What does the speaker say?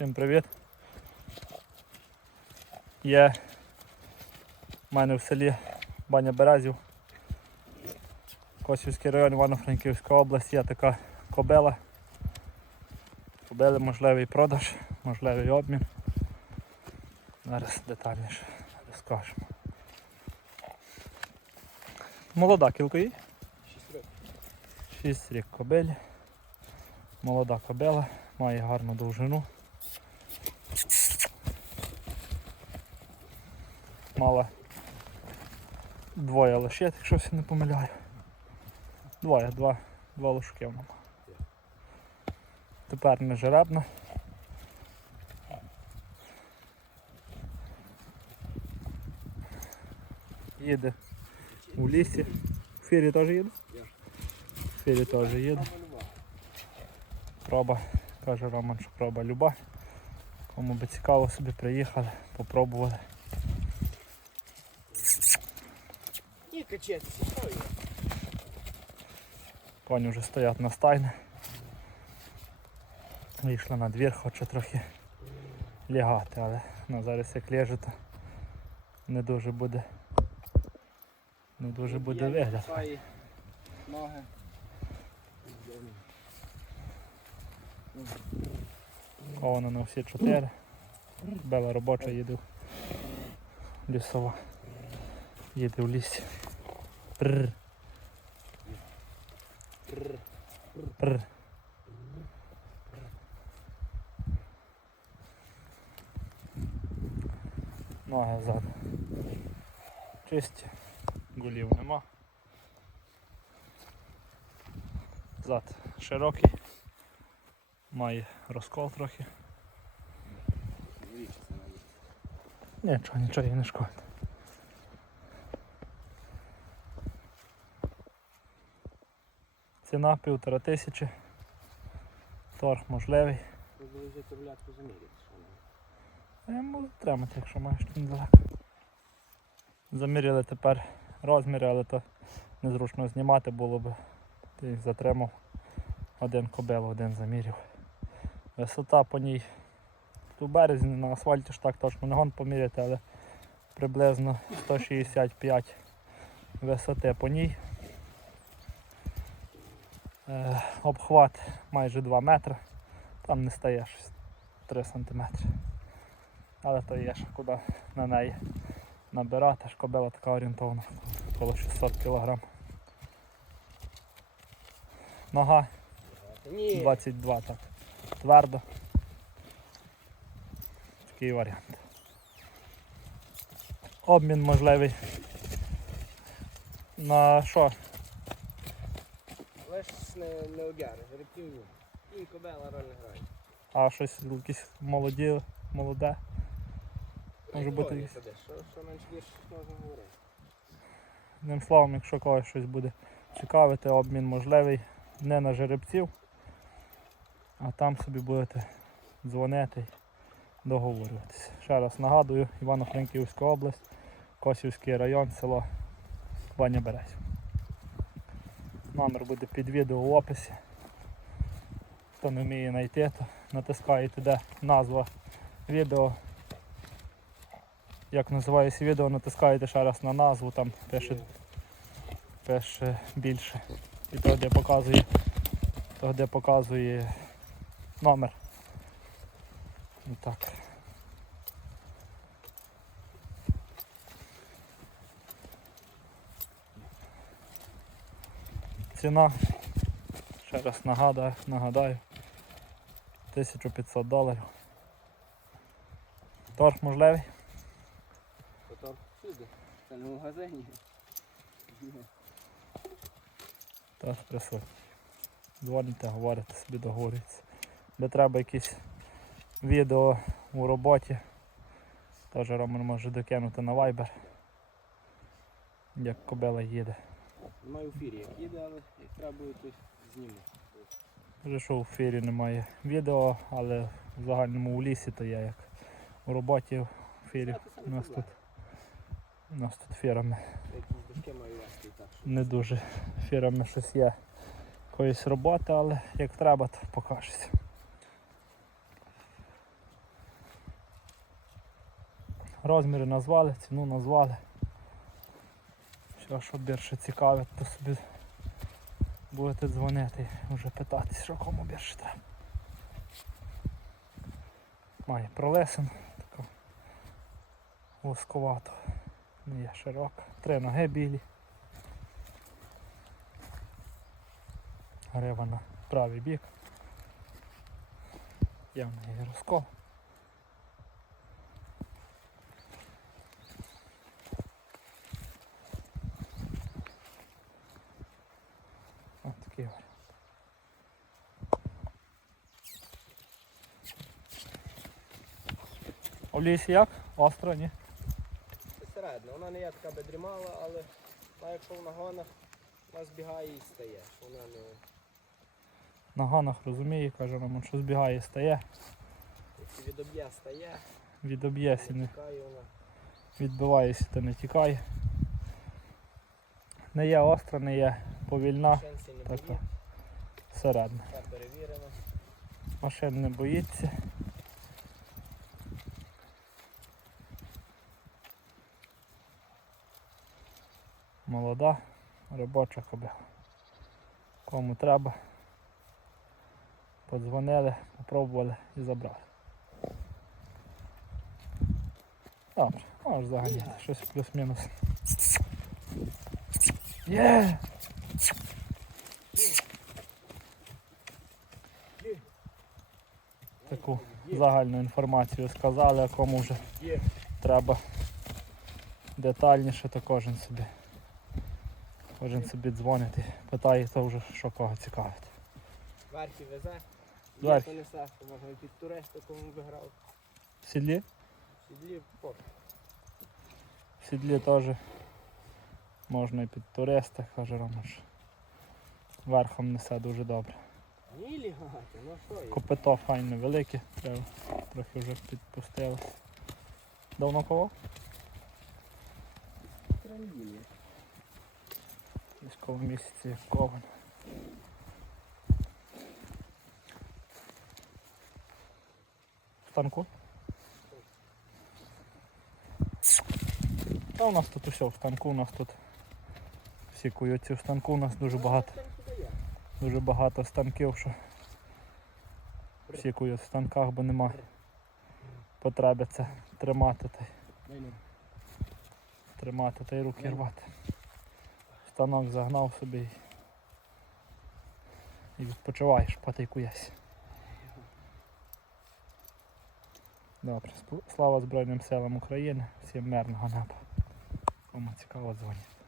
Всім привіт. Є в мене в селі Баня Березів. Косівський район Івано-Франківська область є така кобила. Кобили можливий продаж, можливий обмін. Зараз детальніше розкажемо. Молода кілко їй? 6 рік кобилі. Молода кобила, має гарну довжину. Мала двоє лошет, якщо я не помиляю. Двоє, два, два вона мала. Тепер не жеребна. Їде у лісі. В фірі теж їде? В фірі теж їде. Проба, каже Роман, що проба люба. Кому би цікаво собі приїхали, попробували. Ні, качеться, що є? Коні вже стоять на стайні. Вийшли на двір, хоче трохи лягати, але ну, зараз як ляже, то не дуже буде. Не дуже буде вигляд. Ноги. Ковано на всі чотири. Бела робоча їде лісова. Їде в лісі. Пррр. Пррр. Ноги ззаду. Чисті. Гулів нема. Зад широкий. Має розкол трохи. Нічого, нічого їй не шкодить. Ціна півтора тисячі. Торг можливий. Ви були вже заміряти. Я можу тримати, якщо маєш тут недалеко. Заміряли тепер розміри, але то незручно знімати було б. Ти їх затримав. Один кобил, один заміряв. Висота по ній у березі на асфальті ж так точно не гон поміряти, але приблизно 165 висоти по ній. Е, обхват майже 2 метри, там не стає щось 3 сантиметри. Але то є ще куди на неї набирати, ж кобила така орієнтовна, коло 600 кг. Нога 22 так. Твердо. Такий варіант. Обмін можливий. На що? Але ж не, не одяне, жеребківні. І кобела роль не грає. А щось якісь молоді, молоде. Може бути якісь. Що, що менш більше можна говорити? Одним словом, якщо когось щось буде цікавити, обмін можливий не на жеребців, а там собі будете дзвонити і договорюватися. Ще раз нагадую, Івано-Франківська область, Косівський район, село Баня Березів. Номер буде під відео в описі. Хто не вміє знайти, то натискаєте де назва відео. Як називається відео, натискаєте ще раз на назву, там пише, пише більше. І то, де показує, то, де показує номер. І так. Ціна, ще раз нагадаю, нагадаю, 1500 доларів. Торг можливий? То там всюди. Це не в магазині. Ні. Теж присутній. Дзвоните, говорите, собі договорюється. Де треба якісь відео у роботі, теж Роман може докинути на Viber, як кобила їде. Немає у фірі, як їде, але як треба буде, то зніму. Вже що в ефірі немає відео, але в загальному у лісі то є як у роботі в ефірі. У нас тут, у нас тут фірами не дуже фірами щось є якоїсь роботи, але як треба, то покажеться. розміри назвали, ціну назвали. Що більше цікавить, то собі будете дзвонити вже питатись, що кому більше треба. Має пролесен, таку вузьковату, не є широка. Три ноги білі. Грива на правий бік. В розкол. Ось такий варіант. А в лісі як? Остро, ні? Це. Вона не є така би дрімала, але вона якщо в нагонах, вона збігає і стає. Вона не На ганах розуміє, каже, нам що збігає, стає, якщо відоб'є стає, відоб'єся, не не тікає вона. не тікає. Не є остра, не є повільна, не така боїть, середня. все перевірено. Машин не боїться. Молода, робоча кобила. Кому треба. Подзвонили, попробували і забрали. Добре, можеш заганяти, щось плюс-мінус. Є! Таку загальну інформацію сказали, а кому вже треба детальніше, то кожен собі. Кожен собі дзвонить і питає, то вже що кого цікавить. Верхи везе, Верхи. є понесе, то можна і під туриста, кому виграв. В сідлі? В Сідлі поп. В сідлі теж можна і під туриста, каже Ромаш. Верхом несе дуже добре. Ні, лягати, ну що є? Копито файне велике, треба трохи вже підпустилось. Давно кого? Транділі. Десь коло місяці як кован. В станку? Та у нас тут усе в станку, у нас тут всі куються в станку, у нас дуже багато, дуже багато станків, що всі кують в станках, бо нема потреби це тримати та й тримати та й руки рвати. Станок загнав собі і- відпочиваєш, потайкуєсь. Добре, слава Збройним силам України, всім мирного неба. Кому цікаво дзвоніть.